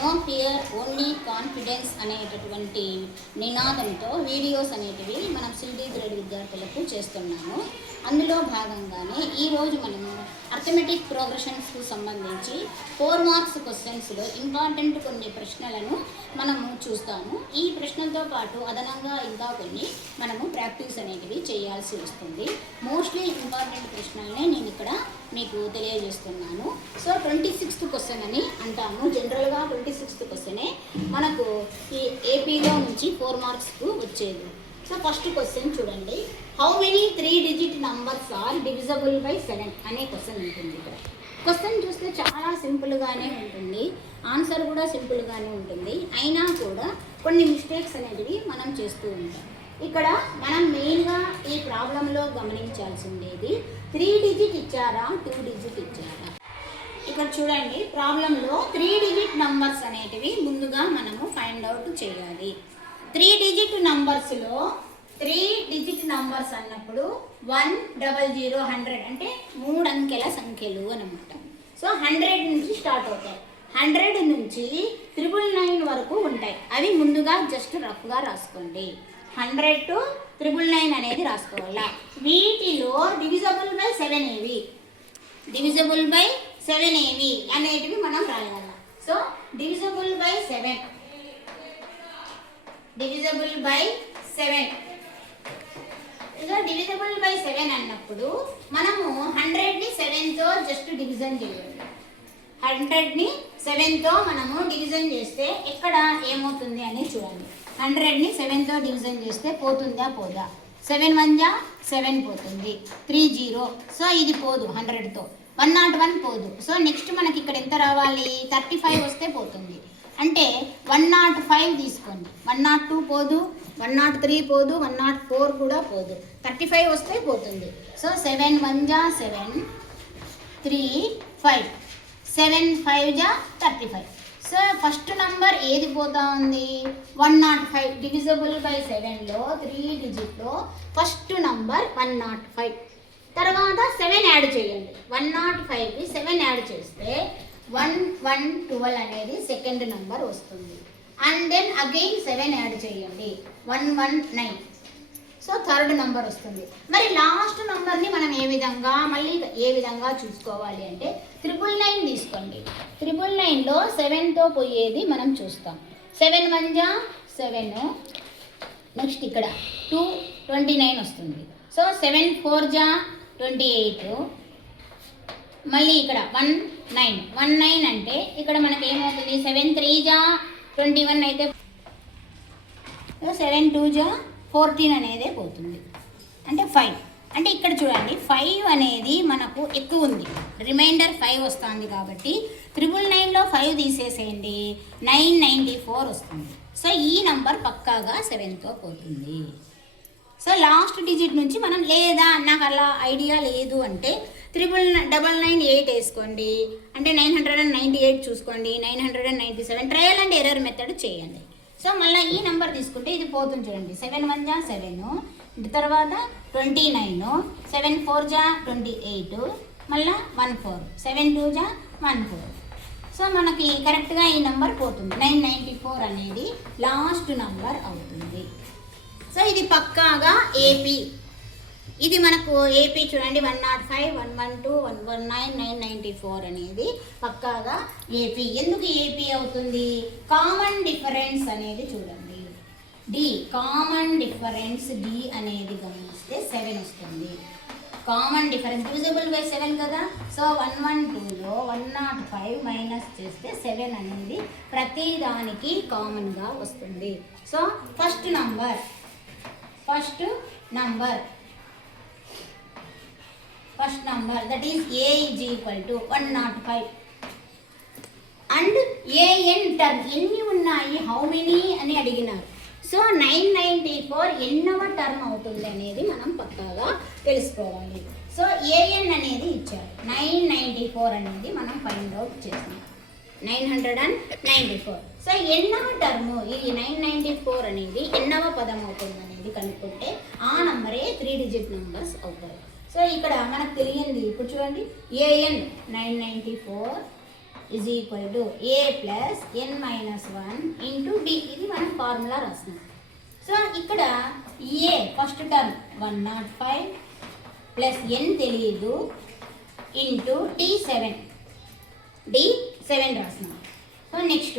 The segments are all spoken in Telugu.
నో ఫియర్ ఓన్లీ కాన్ఫిడెన్స్ అనేటటువంటి నినాదంతో వీడియోస్ అనేటివి మనం సిటీ గ్రేడ్ విద్యార్థులకు చేస్తున్నాము. అందులో భాగంగానే ఈరోజు మనము అర్థమెటిక్ ప్రోగ్రెషన్స్కు సంబంధించి 4 మార్క్స్ క్వశ్చన్స్లో ఇంపార్టెంట్ కొన్ని ప్రశ్నలను మనము చూస్తాము. ఈ ప్రశ్నలతో పాటు అదనంగా ఇంకా కొన్ని మనము ప్రాక్టీస్ అనేటివి చేయాల్సి వస్తుంది. మోస్ట్లీ ఇంపార్టెంట్ ప్రశ్నలనే నేను ఇక్కడ మీకు తెలియజేస్తున్నాను. సో 26th క్వశ్చన్ అని అంటాము. జనరల్గా 26th క్వశ్చనే మనకు ఈ ఏపీలో నుంచి 4 మార్క్స్కు వచ్చేది. సో ఫస్ట్ క్వశ్చన్ చూడండి, how many 3 digit numbers are divisible by 7 అనే క్వశ్చన్ ఉంటుంది. ఇక్కడ క్వశ్చన్ చూస్తే చాలా సింపుల్గానే ఉంటుంది, ఆన్సర్ కూడా సింపుల్గానే ఉంటుంది. అయినా కూడా కొన్ని మిస్టేక్స్ అనేటివి మనం చేస్తూ ఉంటాం. ఇక్కడ మనం మెయిన్గా ఈ ప్రాబ్లంలో గమనించాల్సి ఉండేది 3 డిజిట్ ఇచ్చారా 2 డిజిట్ ఇచ్చారా. ఇక్కడ చూడండి, ప్రాబ్లంలో 3 డిజిట్ నంబర్స్ అనేటివి ముందుగా మనము ఫైండ్ అవుట్ చేయాలి. 3 డిజిట్ నంబర్స్లో 3 డిజిట్ నంబర్స్ అన్నప్పుడు 100 100 అంటే 3 అంకెల సంఖ్యలు అనమాట. సో 100 నుంచి స్టార్ట్ అవుతాయి. 100 నుంచి 999 వరకు ఉంటాయి. అవి ముందుగా జస్ట్ రఫ్గా రాసుకోండి. 100 to 999 అనేది రాసుకోవాలా. వీటిలో డివిజబుల్ బై 7 ఏవి, డివిజబుల్ బై 7 ఏవి అనేటివి మనం రాయాలి. So divisible by 7, divisible by 7. ఇక డివిజబుల్ బై 7 అన్నప్పుడు మనము 100ని 7తో జస్ట్ డివిజన్ చేయాలి. 100ని 7తో మనము డివిజన్ చేస్తే ఎక్కడ ఏమవుతుంది అని చూడండి. 100ని 7తో డివిజన్ చేస్తే పోతుందా పోదా? 7 1 7 పోతుంది, 30. సో ఇది పోదు 100తో. 101 పోదు. సో నెక్స్ట్ మనకి ఇక్కడ ఎంత రావాలి? 35 వస్తే పోతుంది. అంటే 105 తీసుకోండి. 102 పోదు, 103 పోదు, 104 కూడా పోదు. 35 వస్తే పోతుంది. సో 7 1 7, 3 5, 7 5 35. సో ఫస్ట్ నంబర్ ఏది పోతా ఉంది? 105. డివిజబుల్ బై 7లో 3 డిజిట్లో ఫస్ట్ నంబర్ 105. తర్వాత 7 యాడ్ చేయండి. 105కి 7 యాడ్ చేస్తే 1112 అనేది సెకండ్ నంబర్ వస్తుంది. అండ్ దెన్ అగైన్ 7 యాడ్ చేయండి, 119. సో థర్డ్ నంబర్ వస్తుంది. మరి లాస్ట్ నంబర్ని మనం ఏ విధంగా చూసుకోవాలి అంటే 999 తీసుకోండి. 999లో 7తో పోయేది మనం చూస్తాం. 7 1 7, నెక్స్ట్ ఇక్కడ 229 వస్తుంది. సో 7 4 28, మళ్ళీ ఇక్కడ 19 అంటే ఇక్కడ మనకి ఏమవుతుంది? 7 3 21 అయితే 7 2 14 అనేదే పోతుంది, అంటే 5. అంటే ఇక్కడ చూడండి, 5 అనేది మనకు ఎక్కువ ఉంది, రిమైండర్ 5 వస్తుంది కాబట్టి 999లో 5 తీసేసేయండి, 994 వస్తుంది. సో ఈ నంబర్ పక్కాగా 7తో పోతుంది. సో లాస్ట్ డిజిట్ నుంచి మనం, లేదా నాకు అలా ఐడియా లేదు అంటే 999 వేసుకోండి, అంటే 998 చూసుకోండి, 997. ట్రయల్ అండ్ ఎర్రర్ మెథడ్ చేయండి. సో మళ్ళీ ఈ నెంబర్ తీసుకుంటే ఇది పోతుంది చూడండి. 7 1 7, తర్వాత 29, 7 4 28, మళ్ళీ 14, 7 2 14. సో మనకి కరెక్ట్గా ఈ నెంబర్ పోతుంది. 994 అనేది లాస్ట్ నంబర్ అవుతుంది. సో ఇది పక్కాగా ఏపీ. ఇది మనకు ఏపీ చూడండి, 105 112 119 994 అనేది పక్కాగా ఏపీ. ఎందుకు ఏపీ అవుతుంది? కామన్ డిఫరెన్స్ అనేది చూడండి, డి కామన్ డిఫరెన్స్ డి అనేది గమనిస్తే 7 వస్తుంది. కామన్ డిఫరెన్స్ డివిజిబుల్ బై 7 కదా. సో 112లో 105 మైనస్ చేస్తే 7 అనేది ప్రతి దానికి కామన్గా వస్తుంది. So first number that is A is equal to 105. And A N term ఎన్ని ఉన్నాయి, హౌ మెనీ అని అడిగినారు. సో 994 ఎన్నవ టర్మ్ అవుతుంది అనేది మనం పక్కాగా తెలుసుకోవాలి. సో ఏఎన్ అనేది ఇచ్చారు, 994 అనేది మనం ఫైండ్ అవుట్ చేసాం, 994. సో ఎన్నవ టర్ము ఈ 994 అనేది ఎన్నవ పదం అవుతుంది అనేది కనుక్కుంటే ఆ నంబరే 3 డిజిట్ నంబర్స్ అవుతాయి. సో ఇక్కడ మనకు తెలియంది ఇప్పుడు చూడండి, A N 994 is equal to A plus N minus 1 into D. ఇది మనం ఫార్ములా రాస్తున్నాం. సో ఇక్కడ A first term 105 plus N తెలియదు ఇంటూ డి 7 రాస్తున్నాం. So next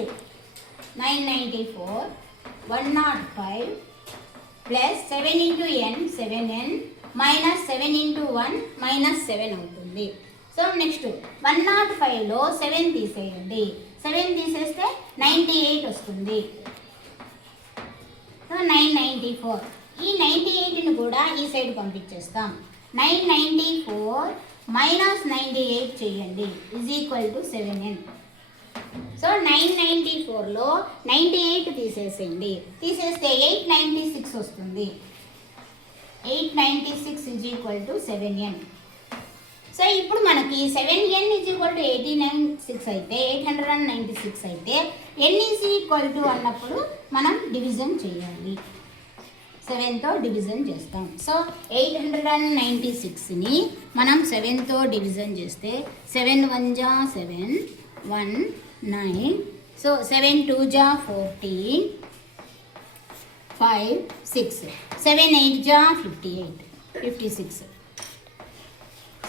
994 105 plus 7 into N 7n minus 7 into 1 minus 7 అవుతుంది. సో నెక్స్ట్ 105లో 7 తీసేయండి. 7 తీసేస్తే 98 వస్తుంది. సో 994. ఈ 98ని కూడా ఈ సైడ్ పంపించేస్తాం. 994 మైనస్ 98 చేయండి is equal to 7n. So 994లో 98 తీసేసేయండి. తీసేస్తే 896 వస్తుంది. 896 is equal to 7n. So ఇప్పుడు మనకి 7n ఈజ్ ఈక్వల్ టు 896 అయితే 896 అయితే n ఈజ్ ఈక్వల్ టు అన్నప్పుడు మనం డివిజన్ చేయాలి. 7తో డివిజన్ చేస్తాం. సో 896ని మనం 7తో డివిజన్ చేస్తే 7 1 జా 7 1 9. సో 7 2 జా 14 5 6 7 8 జా 58 56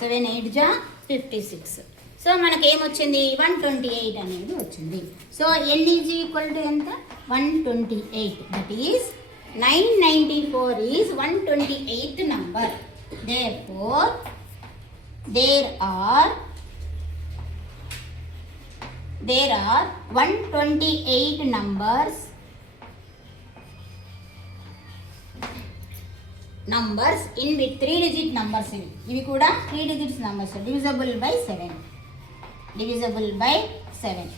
7 8 జా 56. సో మనకి ఏమొచ్చింది 128 అనేది వచ్చింది. So n is equal to ఎంత 128. That is 994 is 128th number. Therefore, there are 128 numbers in with 3-digit numbers. ఇవి కూడా 3 digits numbers divisible by 7.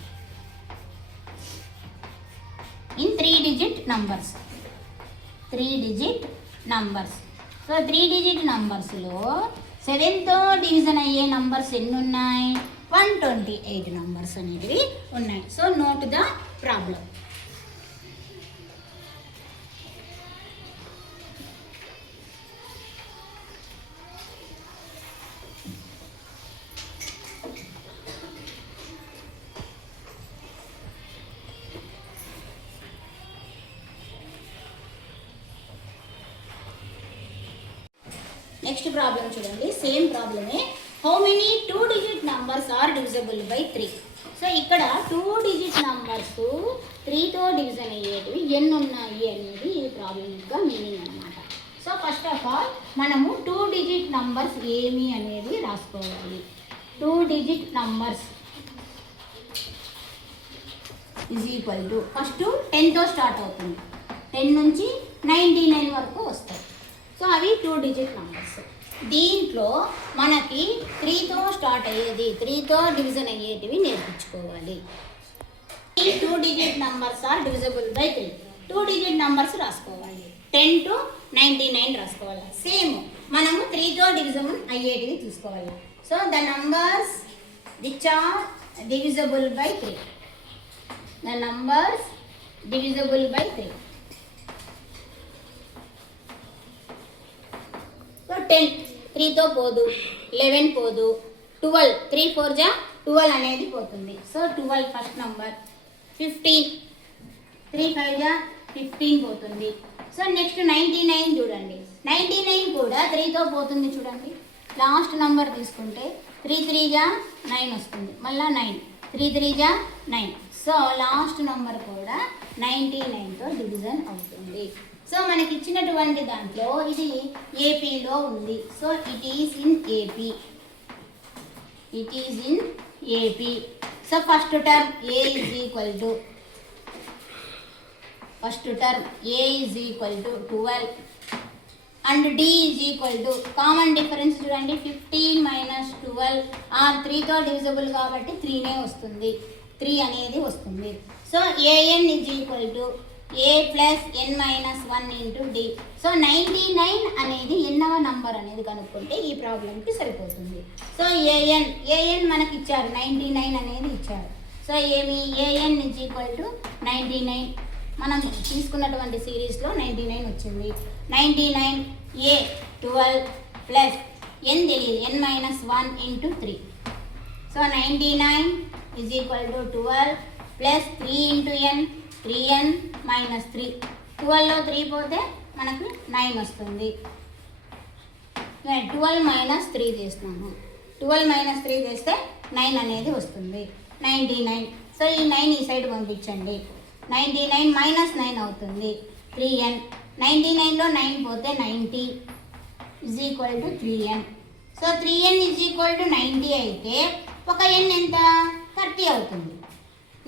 In 3-digit numbers. 3-digit numbers. So 3-digit numbers-లో 7తో డివిజన్ అయ్యే నంబర్స్ ఎన్ని ఉన్నాయి 128 నంబర్స్ అనేటివి ఉన్నాయి. So note the problem. Next problem చూడండి. సేమ్ ప్రాబ్లమే. How many 2-digit numbers are divisible by 3? So ఇక్కడ 2-digit numbers 3తో డివిజన్ అయ్యేటివి ఎన్ని ఉన్నాయి అనేది ఈ ప్రాబ్లం యొక్క మీనింగ్ అనమాట. సో ఫస్ట్ ఆఫ్ ఆల్ మనము 2-digit numbers ఏమి అనేది రాసుకోవాలి. 2-digit numbers is equal to first 10తో స్టార్ట్ అవుతుంది. 10 నుంచి 99 వరకు వస్తాయి. సో అవి 2-digit numbers. దీంట్లో మనకి 3తో స్టార్ట్ అయ్యేది 3తో డివిజన్ అయ్యేటివి నేర్పించుకోవాలి. ఈ 2-digit numbers are divisible by 3. 2-digit numbers రాసుకోవాలి. 10 to 99 రాసుకోవాలి. సేమ్ మనము 3తో డివిజన్ అయ్యేటివి తీసుకోవాలి. So the numbers which are divisible by 3. The numbers divisible by 3. So 10 3తో పోదు, 11 పోదు, 12 3 4 జా 12 అనేది పోతుంది. So 12 first number. 15 3 5 జా 15 పోతుంది. సో నెక్స్ట్ 99 చూడండి. 99 కూడా 3తో పోతుంది చూడండి. లాస్ట్ నంబర్ తీసుకుంటే 3 3 జా 9 వస్తుంది. మళ్ళీ 9 3 3 జా 9. సో లాస్ట్ నంబర్ కూడా 99తో డివిజన్ అవుతుంది. సో మనకి ఇచ్చినటువంటి దాంట్లో ఇది ఏపీలో ఉంది. So it is in AP. So first term A is equal to 12 and D is equal to common difference చూడండి 15 మైనస్ 12 ఆర్ 3తో డివిజబుల్ కాబట్టి 3నే వస్తుంది. 3 అనేది వస్తుంది. So AN is equal to A plus N minus 1 into D. So 99 అనేది ఎన్నవ నంబర్ అనేది కనుక్కుంటే ఈ ప్రాబ్లంకి సరిపోతుంది. సో ఏఎన్ మనకి ఇచ్చారు 99 అనేది ఇచ్చారు. సో ఏమి ఏఎన్ ఈజ్ ఈక్వల్ టు 99. మనం తీసుకున్నటువంటి సిరీస్లో 99 వచ్చింది. 99 ఏ 12 ప్లస్ ఎన్ తెలియదు N minus 1 into 3. So 99 is equal to 12 plus 3 into n 3n minus 3. 12లో 3 పోతే మనకు 9 వస్తుంది. 12 మైనస్ 3 చేస్తున్నాము. 12 మైనస్ 3 చేస్తే 9 అనేది వస్తుంది. 99. సో ఈ 9 ఈ సైడ్ పంపించండి. 99 మైనస్ 9 అవుతుంది. 3n. 99లో 9 పోతే 90 is equal to 3n. So 3n is equal to 90 అయితే ఒక n ఎంత 30 అవుతుంది.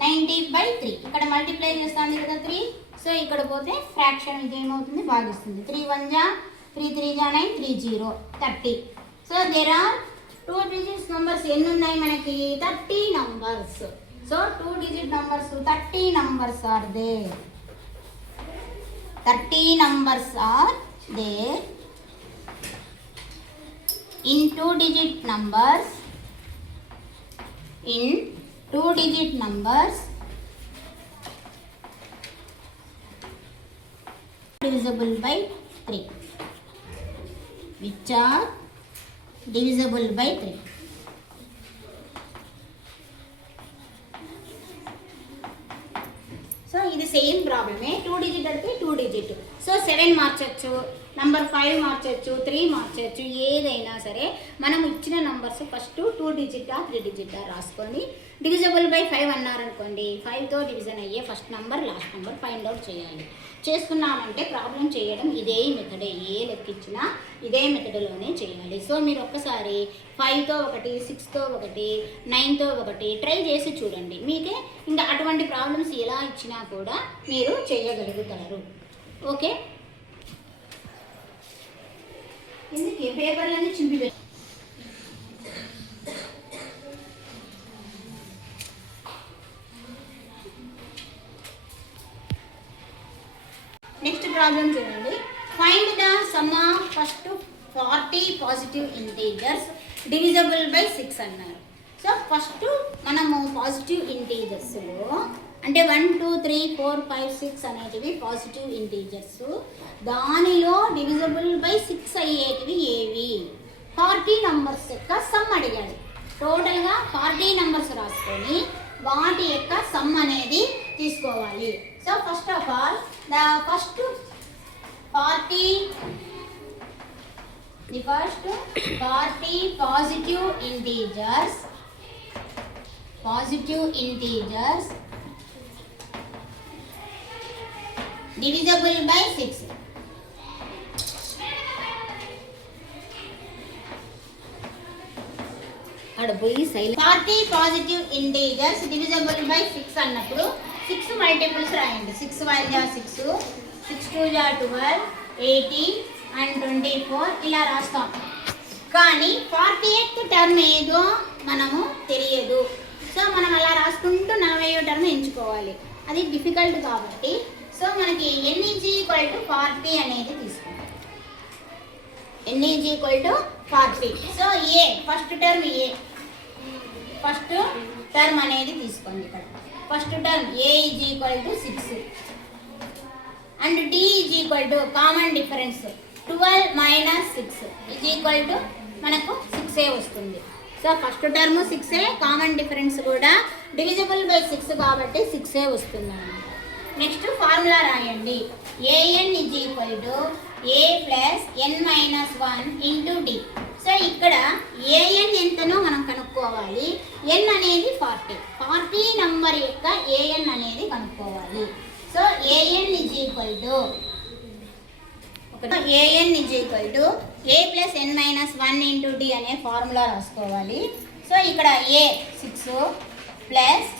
90/3 ఇక్కడ మల్టిప్లై చేస్తుంది కదా 3. సో ఇక్కడ పోతే ఫ్రాక్షన్ ఇది ఏమవుతుంది భాగిస్తుంది. 3 1 జా 3 3 జా 9 3 0 30. So there are 2 digits numbers ఎన్ని ఉన్నాయి మనకి 30 numbers. So 2 digit numbers 30 numbers are there. 30 numbers are there in 2 digit numbers. In 2 digit numbers divisible by 3, which are divisible by 3. So ఇది సేమ్ ప్రాబ్లమే. 2 డిజిట్ అంటే 2 డిజిట్. సో 7 మార్చచ్చు, నంబర్ 5 మార్చచ్చు, 3 మార్చచ్చు, ఏదైనా సరే మనం ఇచ్చిన నంబర్స్ ఫస్ట్ 2 డిజిటా 3 డిజిటా రాసుకొని డివిజబుల్ బై 5 అన్నారనుకోండి, 5తో డివిజన్ అయ్యే first number last number find out చేయాలి. చేసుకున్నామంటే ప్రాబ్లం చేయడం ఇదే మెథడే. ఏ లెక్కిచ్చినా ఇదే మెథడ్లోనే చేయాలి. సో మీరు ఒక్కసారి 5తో ఒకటి, 6తో ఒకటి, 9తో ఒకటి ట్రై చేసి చూడండి. మీకే ఇంకా అటువంటి ప్రాబ్లమ్స్ ఎలా ఇచ్చినా కూడా మీరు చేయగలుగుతారు. ఓకే, ఎందుకే పేపర్లన్నీ చింపి నెక్స్ట్ ప్రాబ్లం చూడండి. Find the sum of first 40 positive integers divisible by 6 అన్నారు. సో ఫస్ట్ మనము పాజిటివ్ ఇంటీజర్స్లో అంటే 1 2 3 4 5 6 అనేటివి పాజిటివ్ ఇంటీజర్స్. దానిలో డివిజబుల్ బై 6 అయ్యేటివి ఏవి? 40 నంబర్స్ యొక్క సమ్ అడిగాడు. టోటల్గా 40 నంబర్స్ రాసుకొని వాటి యొక్క సమ్ అనేది తీసుకోవాలి. So first of all the first 40 positive integers divisible by 6. అడబోయి silent. 40 positive integers divisible by 6 అన్నప్పుడు 6 మల్టిపుల్స్ రాయండి. 6 1 జా 6, 6 2 జా 12, 18 అండ్ 24 ఇలా రాస్తాం. కానీ 48th టర్మ్ ఏదో మనము తెలియదు. సో మనం అలా రాసుకుంటూ 40వ టర్మ్ ఎంచుకోవాలి. అది డిఫికల్ట్ కాబట్టి సో మనకి n = 40 అనేది తీసుకుంటాం. n = 40. సో ఏ ఫస్ట్ టర్మ్ అనేది తీసుకోండి. ఇక్కడ first term a = 6 and d = common difference 12 minus 6 మనకు 6 వస్తుంది. So first term 6, common difference కూడా డివిజిబుల్ బై 6 కాబట్టి 6 వస్తుంది అన్నమాట. నెక్స్ట్ ఫార్ములా రాయండి. an = a plus n minus 1 into d. So ఇక్కడ an ఎంతనో మనం కనుక్కోవాలి. n అనేది 40 నంబర్ యొక్క an అనేది కనుక్కోవాలి. So an a plus n minus 1 into d అనే ఫార్ములా రాసుకోవాలి. సో ఇక్కడ a 6 ప్లస్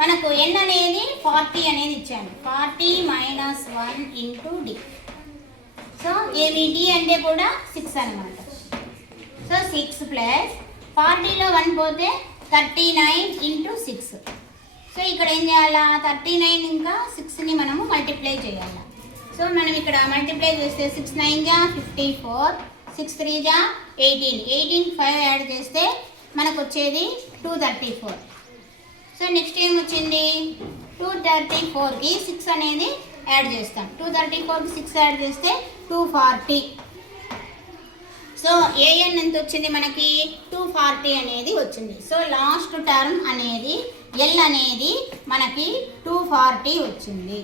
మనకు n అనేది 40 అనేది ఇచ్చాను. 40 మైనస్ 1 ఇంటూ d. సో ఏమి d అంటే కూడా 6 అనమాట. సో 6 ప్లస్ 40లో 1 పోతే 39 ఇంటూ 6. సో ఇక్కడ ఏం చేయాలా? 39 ఇంకా 6ని మనము మల్టిప్లై చేయాలి. సో మనం ఇక్కడ మల్టిప్లై చేస్తే 6 9 జా 54, 6 3 జా 18, 5 యాడ్ చేస్తే మనకు వచ్చేది 234. సో నెక్స్ట్ ఏం వచ్చింది? 234కి 6 అనేది యాడ్ చేస్తాం. 234కి 6 యాడ్ చేస్తే 240. సో ఏఎన్ ఎంత వచ్చింది మనకి 240 అనేది వచ్చింది. సో లాస్ట్ టర్మ్ అనేది ఎల్ అనేది మనకి 240 వచ్చింది.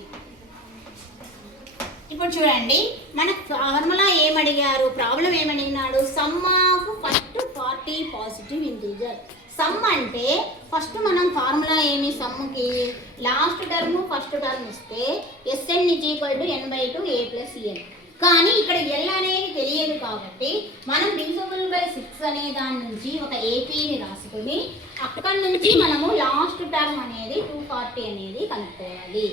ఇప్పుడు చూడండి మన ఫార్ములా ఏమడిగారు, ప్రాబ్లం ఏమడిగినాడు, sum of first 40 positive integer. Sum అంటే ఫస్ట్ మనం ఫార్ములా ఏమి సమ్కి లాస్ట్ టర్మ్ ఫస్ట్ టర్మ్ ఇస్తే Sn = n/2 a + n. కానీ ఇక్కడ ఎల్ అనేది తెలియదు కాబట్టి మనం డివిజిబుల్ బై 6 అనే దాని నుంచి ఒక ఏపీని రాసుకొని అక్కడి నుంచి మనము లాస్ట్ టర్మ్ అనేది 240 అనేది కనుక్కోవాలి.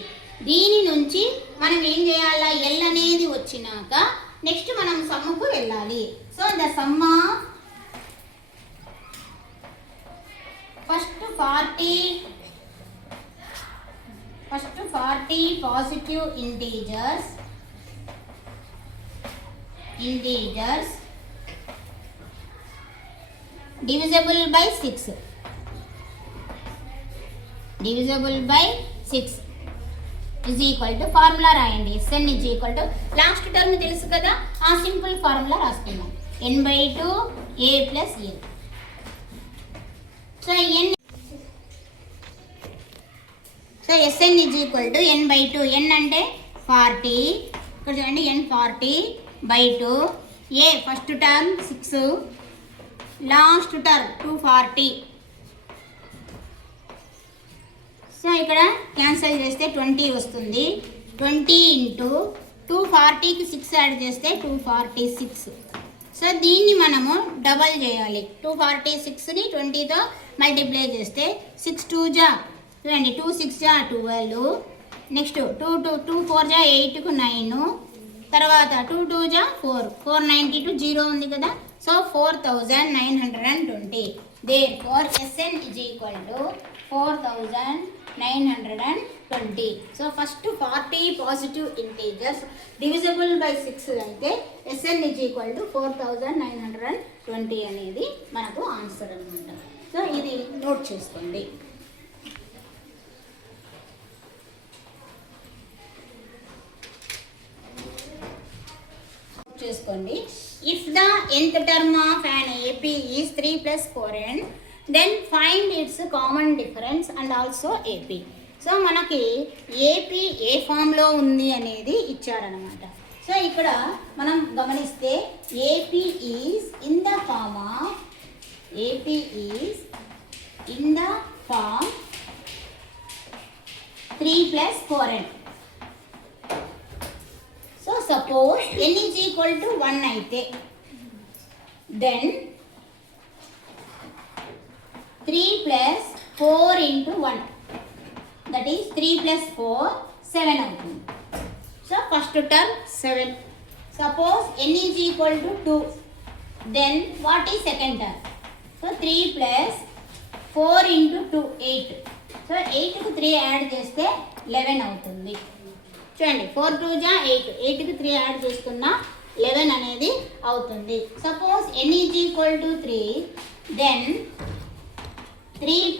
దీని నుంచి మనం ఏం చేయాలా, ఎల్ అనేది వచ్చినాక నెక్స్ట్ మనం సమ్ముకు వెళ్ళాలి. So the sum of first 40 positive integers divisible by 6 is equal to formula రాయండి. Sn = లాస్ట్ టర్మ్ తెలుసు కదా, ఆ సింపుల్ ఫార్ములా రాసుకుందాం, n/2 a + n. So Sn = n/2. n అంటే 40, ఇక్కడ చూడండి n 40/2, a first term 6, last term 240. So ఇక్కడ క్యాన్సిల్ చేస్తే 20 వస్తుంది. 20 × 240కి 6 యాడ్ చేస్తే 246. సో దీన్ని మనము డబల్ చేయాలి. 246ని 20తో మల్టిప్లై చేస్తే 6 2 జా చూడండి, 2 6 జా 12, నెక్స్ట్ 2 4 జా 8కు 9, తర్వాత 2 2 జా 4, 492 0 ఉంది కదా. So 4920. Therefore Sn = 4920. So first 40 positive integers divisible by 6 అయితే Sn = 4920 అనేది మనకు ఆన్సర్ అనమాట. సో ఇది నోట్ చేసుకోండి. చేసుకోండి. If the nth term of an AP is 3 + 4n, then find its common difference and also AP. So మనకి ఏపీ ఏ ఫామ్లో ఉంది అనేది ఇచ్చారనమాట. సో ఇక్కడ మనం గమనిస్తే AP is in the form 3 + 4n. So suppose n = 1 అయితే దెన్ 3 + 4 × 1, దట్ ఈస్ 3 + 4 7 అవుతుంది. So first term 7. Suppose n = 2, then what is second term? So 3 + 4 × 2 8. So 8కు 3 యాడ్ చేస్తే 11 అవుతుంది. చూడండి 4 2 జా 8, 8కి 3 యాడ్ చేసుకున్న 11 అనేది అవుతుంది. Suppose n = 3, then 3 +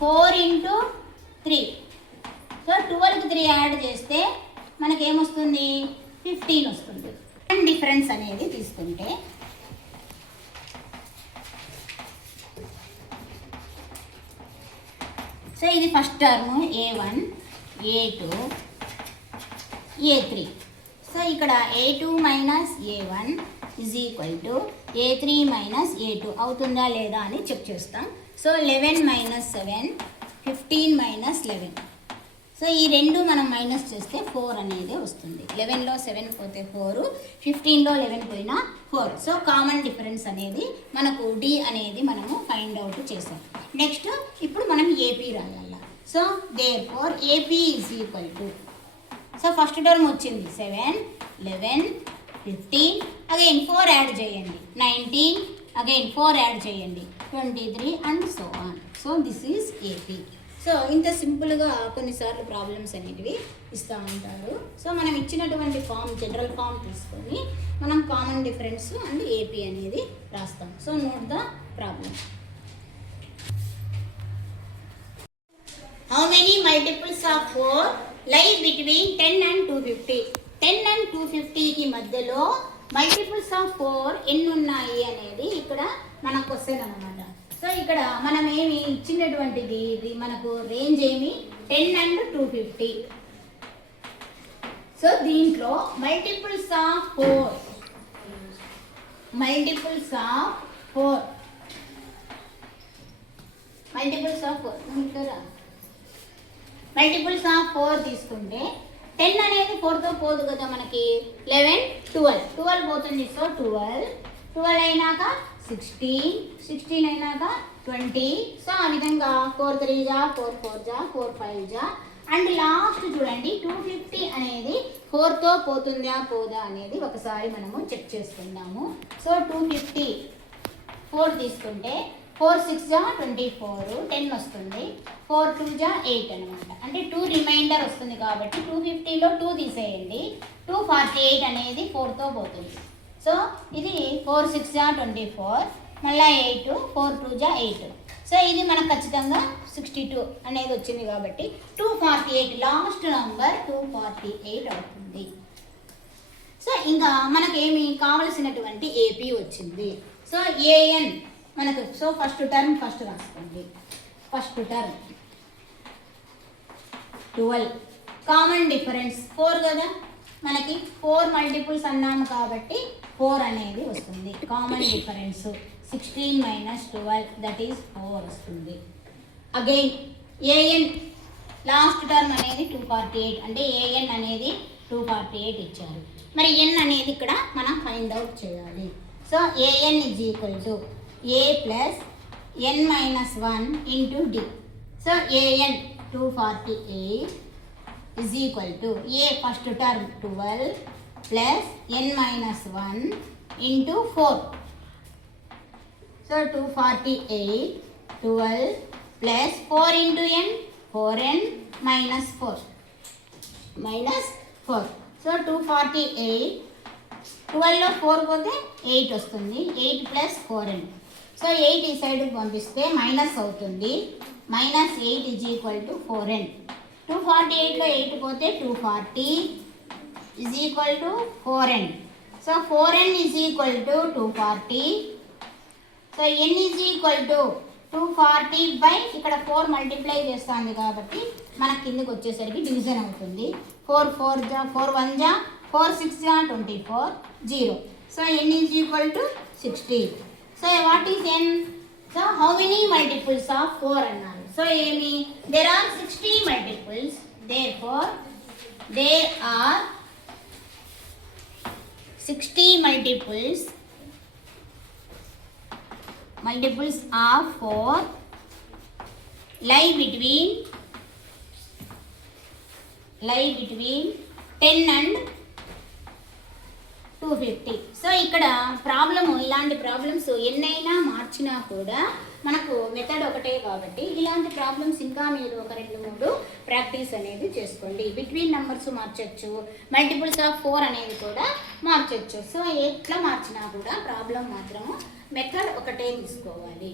4 × 3. సో 12కి 3 యాడ్ చేస్తే మనకేమొస్తుంది? 15 వస్తుంది. డిఫరెన్స్ అనేది తీసుకుంటే సో ఇది first term a1 a2 a3. So ఇక్కడ a2 - a1 = a3 - a2 అవుతుందా లేదా అని చెక్ చేస్తాం. సో 11 - 7 15 - 11. సో ఈ రెండు మనం మైనస్ చేస్తే 4 అనేది వస్తుంది. 11లో 7 పోతే 4, 15లో 11 పోయినా 4. సో కామన్ డిఫరెన్స్ అనేది మనకు D అనేది మనము ఫైండ్ అవుట్ చేసాం. నెక్స్ట్ ఇప్పుడు మనం ఏపీ రాయాలి. So therefore AP = so first term వచ్చింది 7 11 15, అగైన్ 4 యాడ్ చేయండి 19, అగైన్ 4 యాడ్ చేయండి 23 and so on. So this is AP. So ఇంత సింపుల్గా కొన్నిసార్లు ప్రాబ్లమ్స్ అనేటివి ఇస్తూ ఉంటారు. సో మనం ఇచ్చినటువంటి ఫామ్ జనరల్ ఫామ్ తీసుకొని మనం కామన్ డిఫరెన్స్ అండ్ ఏపీ అనేది రాస్తాం. So note the problem. How many multiples of 4 లై బిట్వీన్ 10 and 250? 10 and 250కి మధ్యలో మల్టిపుల్స్ ఆఫ్ 4 ఎన్ని ఉన్నాయి అనేది ఇక్కడ మన క్వశ్చన్ అన్నమాట. సో ఇక్కడ మనం ఏమి ఇచ్చినటువంటిది ఇది మనకు రేంజ్ ఏమి 10 and 250. సో దీంట్లో మల్టిపుల్స్ ఆఫ్ 4 మల్టిపుల్స్ ఆఫ్ 4 తీసుకుంటే 10 అనేది 4తో పోదు కదా మనకి. 11 12 పోతుంది. సో 12 అయినాక 16 అయినాక 20. సో ఆ విధంగా 4 3 జా 4 4 జా 4 5 జా అండ్ లాస్ట్ చూడండి 250 అనేది 4తో పోతుందా పోదా అనేది ఒకసారి మనము చెక్ చేసుకుందాము. సో 250 4 తీసుకుంటే 4 6 జా 24 10 వస్తుంది. 4 2 జా 8 అనమాట. అంటే 2 రిమైండర్ వస్తుంది కాబట్టి 250లో 2 తీసేయండి. 248 అనేది 4తో పోతుంది. సో ఇది 4 6 జా 24 మళ్ళీ 8 4 2 జా 8. సో ఇది మనకు ఖచ్చితంగా 62 అనేది వచ్చింది కాబట్టి 248 లాస్ట్ నంబర్ 248 అవుతుంది. సో ఇంకా మనకేమి కావలసినటువంటి ఏపీ వచ్చింది. సో ఏఎన్ మనకు సో ఫస్ట్ టర్మ్ ఫస్ట్ రాసుకోండి. ఫస్ట్ టర్మ్ 12 కామన్ డిఫరెన్స్ 4 కదా మనకి 4 మల్టిపుల్స్ అన్నాము కాబట్టి 4 అనేది వస్తుంది. కామన్ డిఫరెన్స్ 16 - 12 దట్ ఈస్ 4 వస్తుంది. అగైన్ ఏఎన్ లాస్ట్ టర్మ్ అనేది 248 అంటే ఏఎన్ అనేది 248 ఇచ్చారు. మరి ఎన్ అనేది ఇక్కడ మనం ఫైండ్ అవుట్ చేయాలి. So AN is equal to A plus N -1 into D. So a n 248 is equal to a first term 12 plus N -1 into 4. So 248 12 plus 4 into n 4n -4 so 248 12లో 4 పోతే 8 వస్తుంది. 8 ప్లస్ 4n. సో 8 ఈ సైడ్కి పంపిస్తే మైనస్ అవుతుంది. -8 ఈజ్ ఈక్వల్ టు 4n. 248లో 8 పోతే 240 is equal to 4n. So 4n is equal to 240. So n is equal to 240 by ఇక్కడ 4 మల్టిప్లై చేస్తుంది కాబట్టి మనకి కిందకి వచ్చేసరికి డివిజన్ అవుతుంది. 4 4 జా 4 1 జా 4 6 జా 24 0. So n is equal to 60. So what is n? So how many multiples of 4 అన్నారు. సో ఏమి there are 60 multiples. Therefore there are 60 multiples of 4 lie between 10 and 250. సో ఇక్కడ ప్రాబ్లము ఇలాంటి ప్రాబ్లమ్స్ ఎన్నైనా మార్చినా కూడా మనకు మెథడ్ ఒకటే కాబట్టి ఇలాంటి ప్రాబ్లమ్స్ ఇంకా మీరు ఒక 2-3 ప్రాక్టీస్ అనేది చేసుకోండి. బిట్వీన్ నెంబర్స్ మార్చచ్చు, మల్టిపుల్స్ ఆఫ్ 4 అనేది కూడా మార్చచ్చు. సో ఎట్లా మార్చినా కూడా ప్రాబ్లం మాత్రము మెథడ్ ఒకటే తీసుకోవాలి.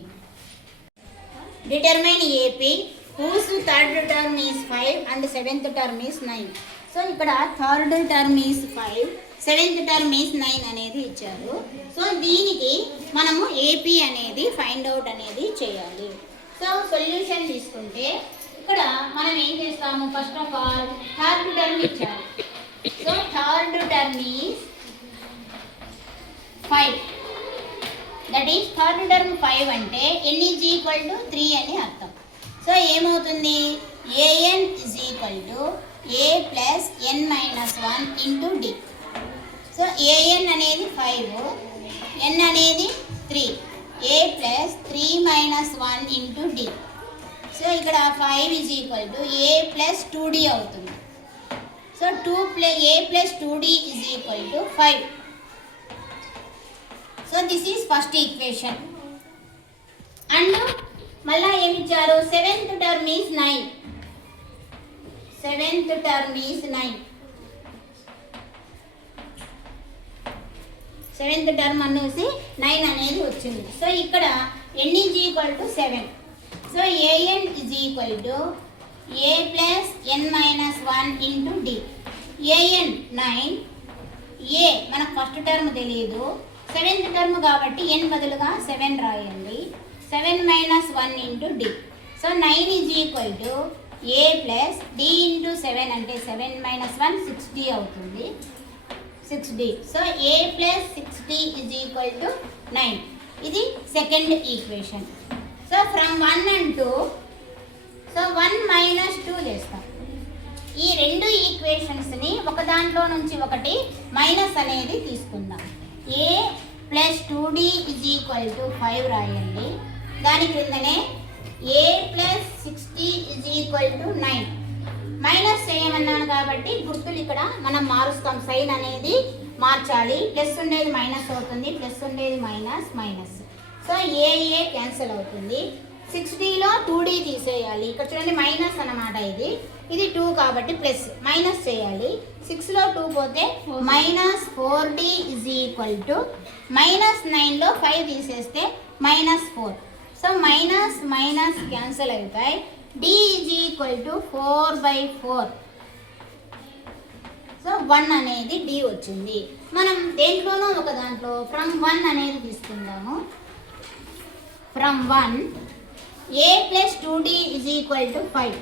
Determine AP whose third term is 5 and seventh term is 9. So ఇక్కడ third term is 5 seventh term is 9 అనేది ఇచ్చారు. సో దీనికి మనము ఏపీ అనేది ఫైండ్ అవుట్ అనేది చేయాలి. సో సొల్యూషన్ తీసుకుంటే ఇక్కడ మనం ఏం చేస్తాము, first of all third term ఇచ్చారు. So third term is 5 that is third term 5 అంటే n ఈజ్ ఈక్వల్ టు 3 అని అర్థం. సో ఏమవుతుంది, A N is equal to A plus N -1 into D. So A N అనేది 5, ఎన్ అనేది 3, A plus 3 - 1 into D. So ఇక్కడ 5 is equal to A plus 2d అవుతుంది. So A plus 2d is equal to 5. So this is first equation. And మళ్ళా ఏమిచ్చారు, seventh term is 9. Seventh term is 9. Seventh term అనేసి 9 అనేది వచ్చింది. సో ఇక్కడ n is equal to 7. So AN is equal to A plus N -1 into d. A n 9, a మనకు ఫస్ట్ టర్మ్ తెలియదు, సెవెంత్ టర్మ్ కాబట్టి n బదులుగా 7 రాయండి. 7 - 1 into D. So 9 is equal to A plus d into 7 అంటే 7 - 1 6d అవుతుంది. 6d. So A plus 6d is equal to 9. ఇది second equation. So from 1 and 2, so 1 - 2 చేస్తాం. ఈ రెండు ఈక్వేషన్స్ని ఒక దాంట్లో నుంచి ఒకటి మైనస్ అనేది తీసుకుందాం. A plus 2d is equal to 5 రాయండి. దాని క్రిందనే A plus 6d is equal to 9. Minus చేయమన్నాను కాబట్టి గుర్తులు ఇక్కడ మనం మారుస్తాం. సైన్ అనేది మార్చాలి. ప్లస్ ఉండేది మైనస్ అవుతుంది, ప్లస్ ఉండేది మైనస్ మైనస్. సో ఏ క్యాన్సిల్ అవుతుంది. 6dలో 2d తీసేయాలి. ఇక్కడ చూడండి మైనస్ అన్నమాట. ఇది 2 కాబట్టి ప్లస్ మైనస్ చేయాలి. 6లో 2 పోతే -4d ఈజ్ ఈక్వల్ టు -9లో 5 తీసేస్తే -4. సో మైనస్ మైనస్ క్యాన్సిల్ అవుతాయి. d is equal to 4/4. So 1 అనేది d వచ్చింది. మనం దేంట్లోనో ఒక దాంట్లో ఫ్రమ్ 1 అనేది తీసుకుందాము. From 1 a plus 2d is equal to 5.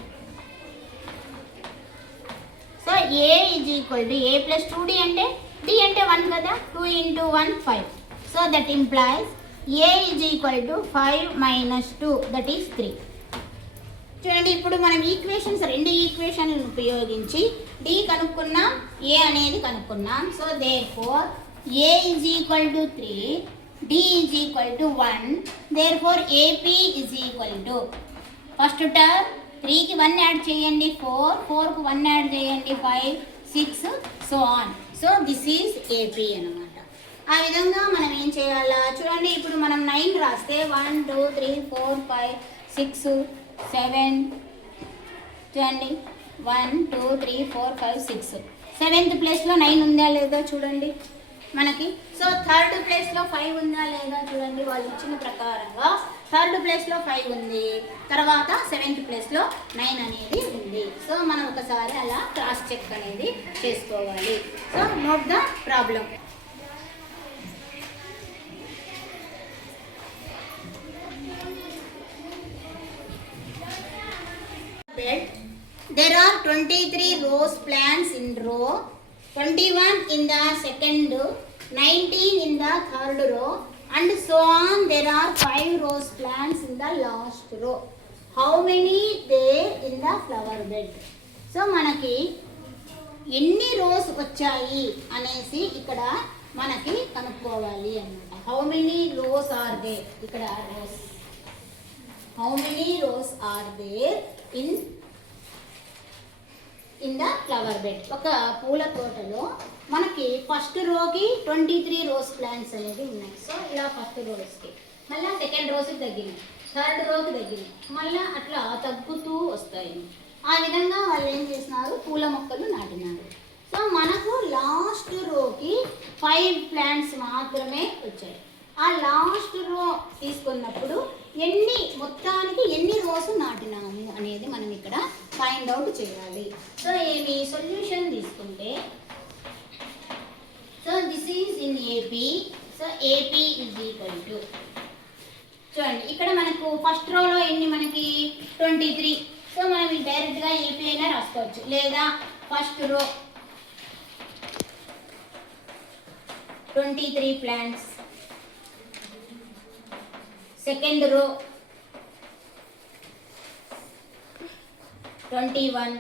So a is equal to a plus 2d అంటే d అంటే 1 కదా. 2 × 1 5. So that implies a is equal to 5 - 2 that is 3. చూడండి ఇప్పుడు మనం రెండు ఈక్వేషన్లను ఉపయోగించి d కనుక్కున్నాం, a అనేది కనుక్కున్నాం. So therefore a is equal to 3, d is equal to 1. Therefore AP is equal to first term 3కి 1 యాడ్ చేయండి 4, 4కు 1 యాడ్ చేయండి 5, 6 so on. So this is AP అనమాట. ఆ విధంగా మనం ఏం చేయాలా చూడండి. ఇప్పుడు మనం 9 రాస్తే 1 2 3 4 5 6 7 చూడండి 1 2 3 4 5 6. 7th ప్లేస్లో 9 ఉందా లేదా చూడండి మనకి. సో థర్డ్ ప్లేస్లో 5 ఉందా లేదా చూడండి. వాళ్ళు ఇచ్చిన ప్రకారంగా థర్డ్ ప్లేస్లో 5 ఉంది, తర్వాత 7th ప్లేస్లో 9 అనేది ఉంది. సో మనం ఒకసారి అలా క్రాస్ చెక్ అనేది చేసుకోవాలి. So note the problem. There are 23 rose plants in row, 21 in the second, 19 in the third row, and so on. There are 5 rose plants in the last row. How many there in the flower bed? So మనకి ఎన్ని రోస్ వచ్చాయి అనేసి ఇక్కడ మనకి కనుక్కోవాలి అన్నమాట. How many rows are there? ఇక్కడ rose. How many rows are there in the flower bed? ఒక పూల తోటలో మనకి ఫస్ట్ రోకి 23 రోస్ ప్లాంట్స్ అనేది ఉన్నాయి. సో ఇలా ఫస్ట్ రోస్కి, మళ్ళీ సెకండ్ రోస్కి తగ్గినాయి, థర్డ్ రోకి తగ్గినాయి, మళ్ళీ అట్లా తగ్గుతూ వస్తాయి. ఆ విధంగా వాళ్ళు ఏం చేసినారు, పూల మొక్కలు నాటినారు. సో మనకు లాస్ట్ రోకి 5 ప్లాంట్స్ మాత్రమే వచ్చాయి. ఆ లాస్ట్ రో తీసుకున్నప్పుడు మొత్తానికి ఎన్ని రోస్ నాటినాము అనేది మనం ఇక్కడ ఫైండ్ అవుట్ చేయాలి. సో ఏమి సొల్యూషన్ తీసుకుంటే, so this is in AP. So AP is equal to చూడండి ఇక్కడ మనకు ఫస్ట్ రోలో ఎన్ని మనకి 23. సో మనం డైరెక్ట్గా AP అయినా రాసుకోవచ్చు, లేదా first row 23 plants, second row 21,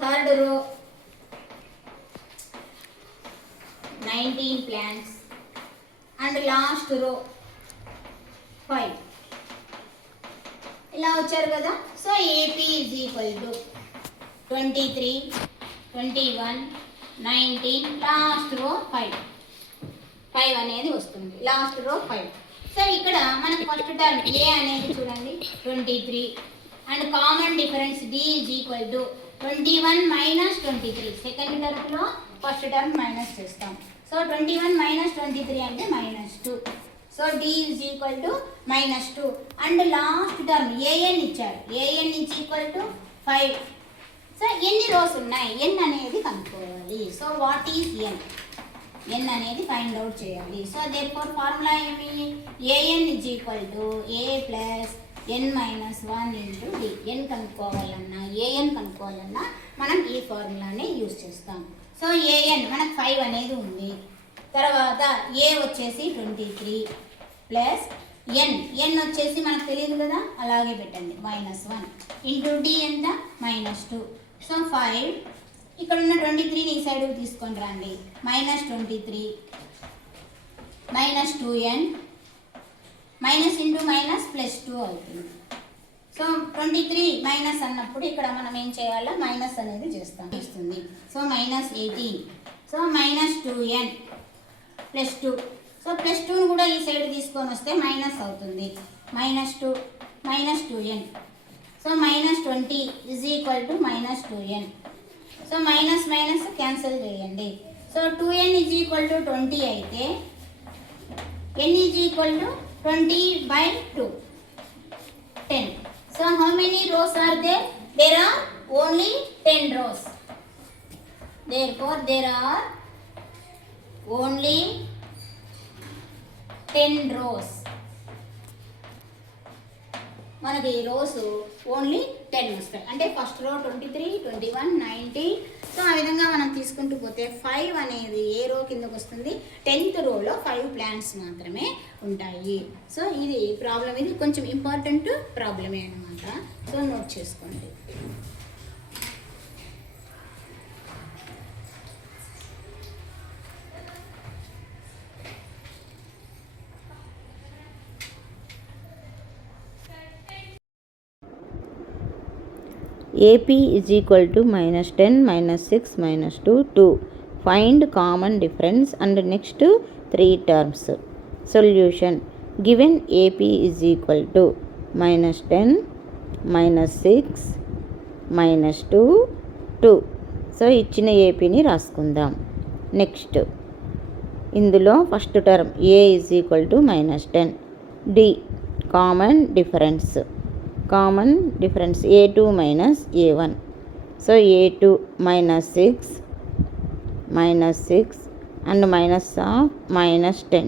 third row 19 plants, and last రో 5. ఇలా వచ్చారు కదా. So AP is equal to 23, 21, 19, last రో 5 అనేది వస్తుంది. లాస్ట్ రో 5. సో ఇక్కడ మనకు ఫస్ట్ టర్మ్ A అనేది చూడండి 23, and common difference D is equal to 21 - 23. Second టర్మ్లో ఫస్ట్ టర్మ్ మైనస్ చేస్తాం. సో 21 - 23 అంటే -2. So D is equal to -2. And last term AN ఇచ్చారు. AN is equal to 5. So ఎన్ని రోస్ ఉన్నాయి, ఎన్ అనేది కనుక్కోవాలి. So what is n, n అనేది ఫైండ్ అవుట్ చేయాలి. సో దేర్ఫోర్ ఫార్ములా ఏమి, a n is equal to A plus N minus 1 into D. N కనుక్కోవాలన్నా AN కనుక్కోవాలన్నా మనం ఈ ఫార్ములానే యూజ్ చేస్తాం. సో ఏఎన్ మనకు 5 అనేది ఉంది, తర్వాత ఏ వచ్చేసి 23 ప్లస్ ఎన్ వచ్చేసి మనకు తెలియదు కదా, అలాగే పెట్టండి -1 ఇంటూ డి ఎంత -2. సో 5 ఇక్కడ ఉన్న 23ని ఈ సైడ్కి తీసుకొని రండి, -23 -2n మైనస్ ఇంటూ మైనస్ +2 అవుతుంది. సో 23 మైనస్ అన్నప్పుడు ఇక్కడ మనం ఏం చేయాలో మైనస్ అనేది చేస్తాం వస్తుంది. So -18, so -2n +2. సో +2ను కూడా ఈ సైడ్ తీసుకొని వస్తే మైనస్ అవుతుంది, -2n. So -20 is equal to -2n. So minus minus cancel చేయండి. So 2n is equal to 20 అయితే n is equal to 20/2, 10. So how many rows are there? There are only 10 rows. Therefore there are only 10 rows. మనకి రోస్ ఓన్లీ 10 వస్తాయి. అంటే ఫస్ట్ రో 23, 21, 90. సో ఆ విధంగా మనం తీసుకుంటూ పోతే 5 అనేది ఏ రో కిందకు వస్తుంది, 10th రోలో 5 ప్లాంట్స్ మాత్రమే ఉంటాయి. సో ఇది ప్రాబ్లం, ఇది కొంచెం ఇంపార్టెంట్ ప్రాబ్లమే అనమాట. సో నోట్ చేసుకోండి. AP is equal to -10, -6, -2, 2. Find common difference and next 3 terms. Solution. Given AP is equal to -10, -6, -2, 2. So ఇచ్చిన ఏపీని రాసుకుందాం. నెక్స్ట్ ఇందులో first term A is equal to -10, d common difference a2 minus a1. So a2 -6 and minus of -10.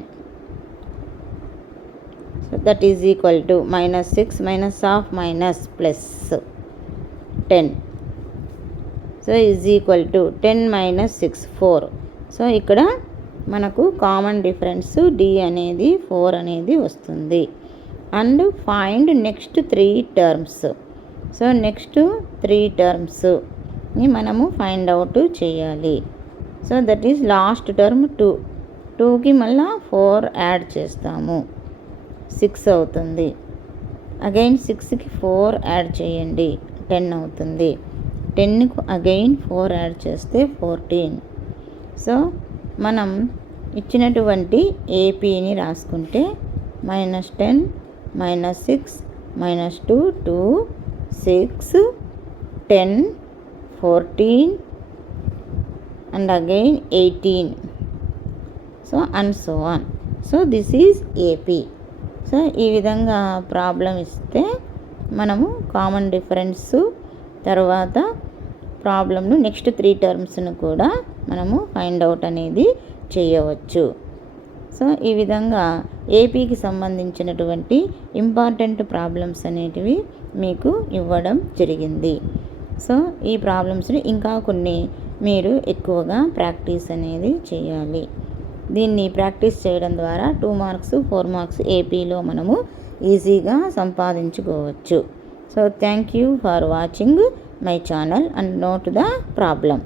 So that is equal to -6 minus of minus plus 10. So is equal to 10 minus 6, 4. So ఇక్కడ మనకు కామన్ డిఫరెన్స్ డి అనేది 4 అనేది వస్తుంది. And find next 3 terms. So next 3 టర్మ్స్ని మనము ఫైండ్ అవుట్ చేయాలి. So that is lost term 2. 2కి మళ్ళీ 4 యాడ్ చేస్తాము, 6 అవుతుంది. అగైన్ 6కి 4 యాడ్ చేయండి, 10 అవుతుంది. 10కు అగైన్ 4 యాడ్ చేస్తే 14. సో మనం ఇచ్చినటువంటి ఏపీని రాసుకుంటే -10 -6 -2 2 6 10 14 and again 18. So and so on. So this is AP. So ఈ విధంగా ప్రాబ్లం ఇస్తే మనము కామన్ డిఫరెన్స్ తర్వాత ప్రాబ్లంను నెక్స్ట్ 3 టర్మ్స్ను కూడా మనము ఫైండ్ అవుట్ అనేది చేయవచ్చు. సో ఈ విధంగా ఏపీకి సంబంధించినటువంటి ఇంపార్టెంట్ ప్రాబ్లమ్స్ అనేటివి మీకు ఇవ్వడం జరిగింది. సో ఈ ప్రాబ్లమ్స్ని ఇంకా కొన్ని మీరు ఎక్కువగా ప్రాక్టీస్ అనేది చేయాలి. దీన్ని ప్రాక్టీస్ చేయడం ద్వారా 2 మార్క్స్ 4 మార్క్స్ ఏపీలో మనము ఈజీగా సంపాదించుకోవచ్చు. So thank you for watching my channel and note the problem.